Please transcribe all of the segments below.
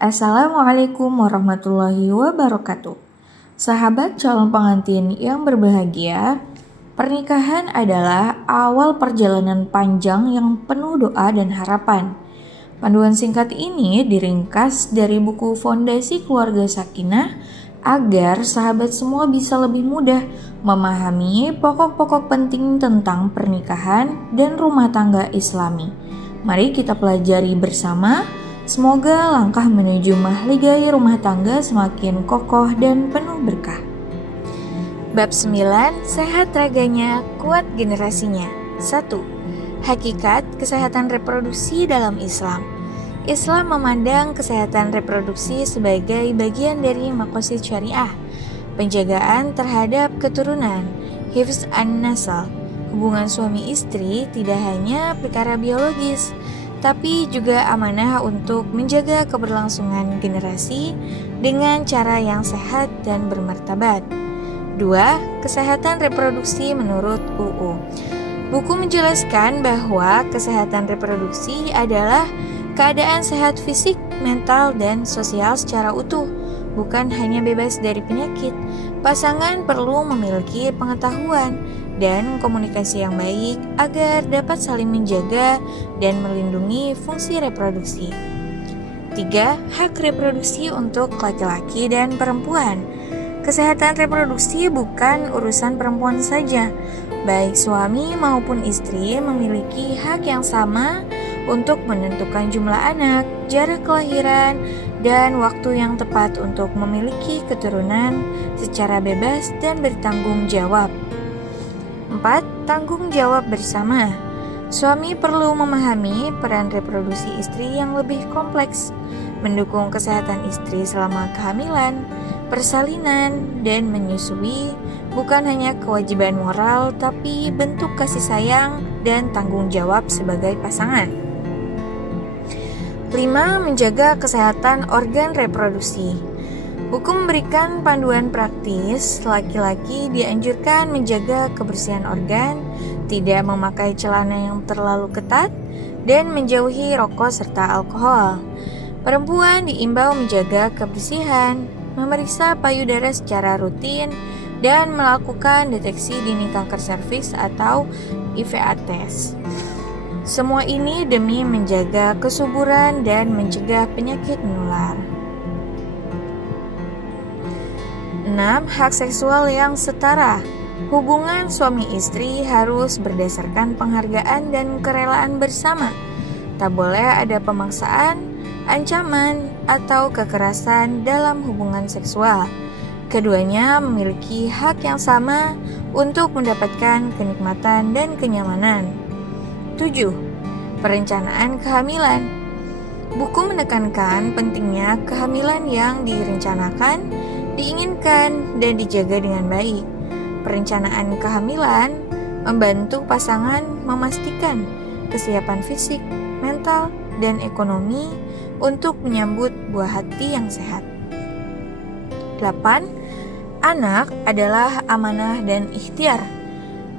Assalamualaikum warahmatullahi wabarakatuh. Sahabat calon pengantin yang berbahagia, pernikahan adalah awal perjalanan panjang yang penuh doa dan harapan. Panduan singkat ini diringkas dari buku Fondasi Keluarga Sakinah agar sahabat semua bisa lebih mudah memahami pokok-pokok penting tentang pernikahan dan rumah tangga Islami. Mari kita pelajari bersama. Semoga langkah menuju mahligai rumah tangga semakin kokoh dan penuh berkah. Bab 9, sehat raganya, kuat generasinya. 1. Hakikat kesehatan reproduksi dalam Islam. Islam memandang kesehatan reproduksi sebagai bagian dari maqasid syariah, penjagaan terhadap keturunan, hifz an-nasal. Hubungan suami istri tidak hanya perkara biologis, tapi juga amanah untuk menjaga keberlangsungan generasi dengan cara yang sehat dan bermartabat. 2. Kesehatan reproduksi menurut UU. Buku menjelaskan bahwa kesehatan reproduksi adalah keadaan sehat fisik, mental, dan sosial secara utuh, bukan hanya bebas dari penyakit. Pasangan perlu memiliki pengetahuan dan komunikasi yang baik agar dapat saling menjaga dan melindungi fungsi reproduksi. 3. Hak reproduksi untuk laki-laki dan perempuan. Kesehatan reproduksi bukan urusan perempuan saja. Baik suami maupun istri memiliki hak yang sama untuk menentukan jumlah anak, jarak kelahiran, dan waktu yang tepat untuk memiliki keturunan secara bebas dan bertanggung jawab. 4. Tanggung jawab bersama. Suami perlu memahami peran reproduksi istri yang lebih kompleks, mendukung kesehatan istri selama kehamilan, persalinan, dan menyusui bukan hanya kewajiban moral, tapi bentuk kasih sayang dan tanggung jawab sebagai pasangan. 5. Menjaga kesehatan organ reproduksi. Buku memberikan panduan praktis. Laki-laki dianjurkan menjaga kebersihan organ, tidak memakai celana yang terlalu ketat, dan menjauhi rokok serta alkohol. Perempuan diimbau menjaga kebersihan, memeriksa payudara secara rutin, dan melakukan deteksi dini kanker serviks atau IVA test. Semua ini demi menjaga kesuburan dan mencegah penyakit menular. 6. Hak seksual yang setara. Hubungan suami istri harus berdasarkan penghargaan dan kerelaan bersama. Tak boleh ada pemaksaan, ancaman, atau kekerasan dalam hubungan seksual. Keduanya memiliki hak yang sama untuk mendapatkan kenikmatan dan kenyamanan. 7. Perencanaan kehamilan. Buku menekankan pentingnya kehamilan yang direncanakan, diinginkan, dan dijaga dengan baik. Perencanaan kehamilan membantu pasangan memastikan kesiapan fisik, mental, dan ekonomi untuk menyambut buah hati yang sehat. 8. Anak adalah amanah dan ikhtiar.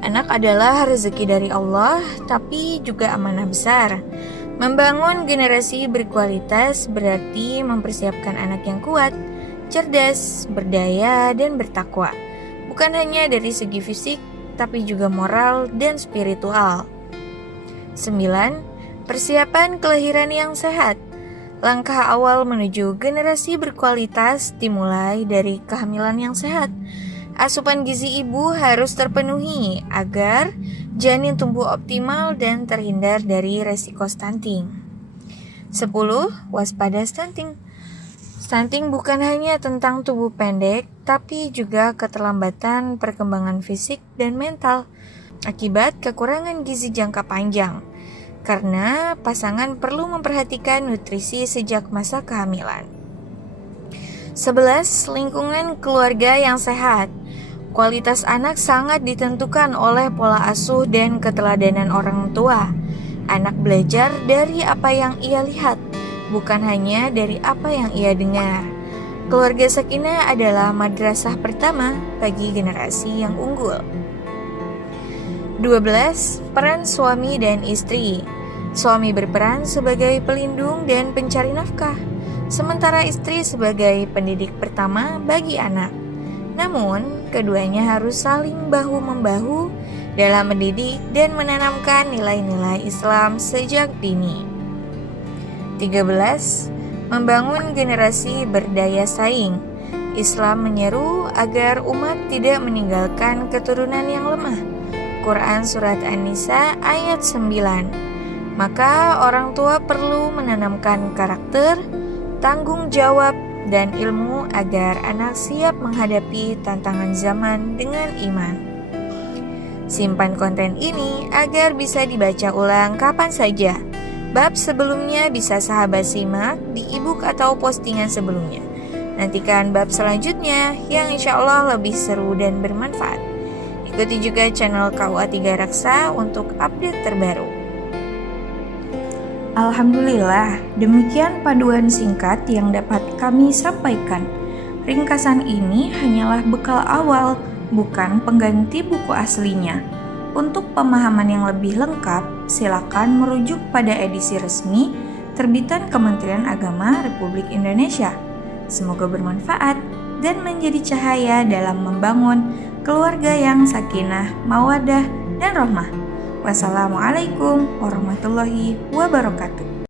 Anak adalah rezeki dari Allah, tapi juga amanah besar. Membangun generasi berkualitas berarti mempersiapkan anak yang kuat, cerdas, berdaya, dan bertakwa. Bukan hanya dari segi fisik, tapi juga moral dan spiritual. 9. Persiapan kelahiran yang sehat. Langkah awal menuju generasi berkualitas dimulai dari kehamilan yang sehat. Asupan gizi ibu harus terpenuhi agar janin tumbuh optimal dan terhindar dari resiko stunting. 10. Waspada stunting. Stunting bukan hanya tentang tubuh pendek, tapi juga keterlambatan perkembangan fisik dan mental akibat kekurangan gizi jangka panjang. Karena pasangan perlu memperhatikan nutrisi sejak masa kehamilan. 11. Lingkungan keluarga yang sehat. Kualitas anak sangat ditentukan oleh pola asuh dan keteladanan orang tua. Anak belajar dari apa yang ia lihat, bukan hanya dari apa yang ia dengar. Keluarga Sakinah adalah madrasah pertama bagi generasi yang unggul. 12. Peran suami dan istri. Suami berperan sebagai pelindung dan pencari nafkah, sementara istri sebagai pendidik pertama bagi anak. Namun, keduanya harus saling bahu-membahu dalam mendidik dan menanamkan nilai-nilai Islam sejak dini. 13. Membangun generasi berdaya saing. Islam menyeru agar umat tidak meninggalkan keturunan yang lemah. Quran Surat An-Nisa ayat 9. Maka orang tua perlu menanamkan karakter, tanggung jawab, dan ilmu agar anak siap menghadapi tantangan zaman dengan iman. Simpan konten ini agar bisa dibaca ulang kapan saja. Bab sebelumnya bisa sahabat simak di ebook atau postingan sebelumnya. Nantikan bab selanjutnya yang insya Allah lebih seru dan bermanfaat. Ikuti juga channel KUA 3 Raksa untuk update terbaru. Alhamdulillah, demikian panduan singkat yang dapat kami sampaikan. Ringkasan ini hanyalah bekal awal, bukan pengganti buku aslinya. Untuk pemahaman yang lebih lengkap, silakan merujuk pada edisi resmi terbitan Kementerian Agama Republik Indonesia. Semoga bermanfaat dan menjadi cahaya dalam membangun keluarga yang sakinah, mawaddah, dan rahmah. Wassalamualaikum warahmatullahi wabarakatuh.